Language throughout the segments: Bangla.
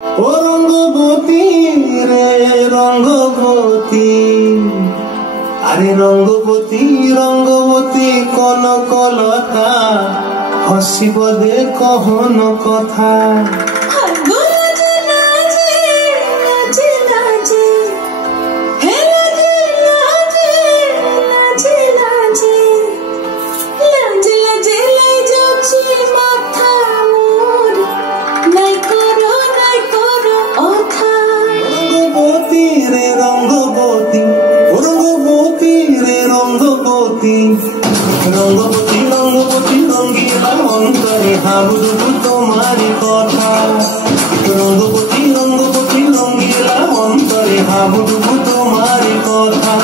ও রঙ্গবতী রে রঙ্গবতী, আরে রঙ্গবতী রঙ্গবতী কনকলতা, হসিব দে কহন কথা। রঙ্গবতী রঙ্গবতী রঙ্গিলা অন্তরে হাবুডুবু তোমারি কথা। রঙ্গবতী রঙ্গবতী রঙ্গিলা অন্তরে হাবুডুবু তোমারি কথা।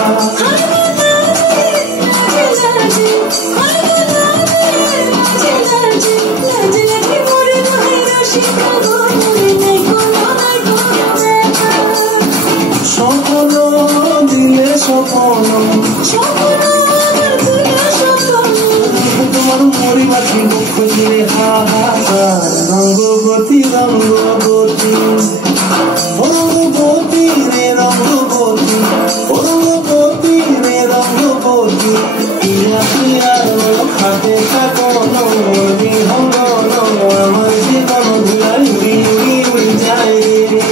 স্বপ্ন দিলে স্বপ্ন তোমার মরিবাসী দুঃখ দিলে হাহাকার। রঙ্গবতী রঙ্গবতী রঙ্গবতী রে রঙ্গবতী, রঙ্গবতী রে রঙ্গবতী, প্রিয়া প্রিয়ার খাতে থাকো বিহঙ্গন, আমার জীবন ধুলাই উড়ি উড়ি উড়ি যায় রে।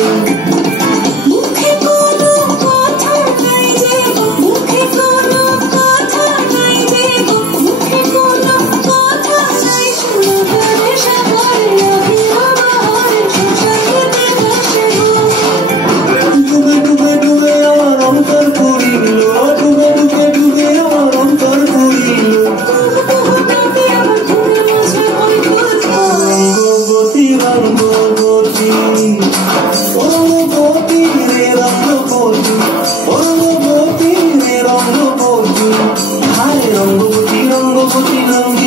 রঙ্গবতী রঙ্গবতী রঙ্গবতী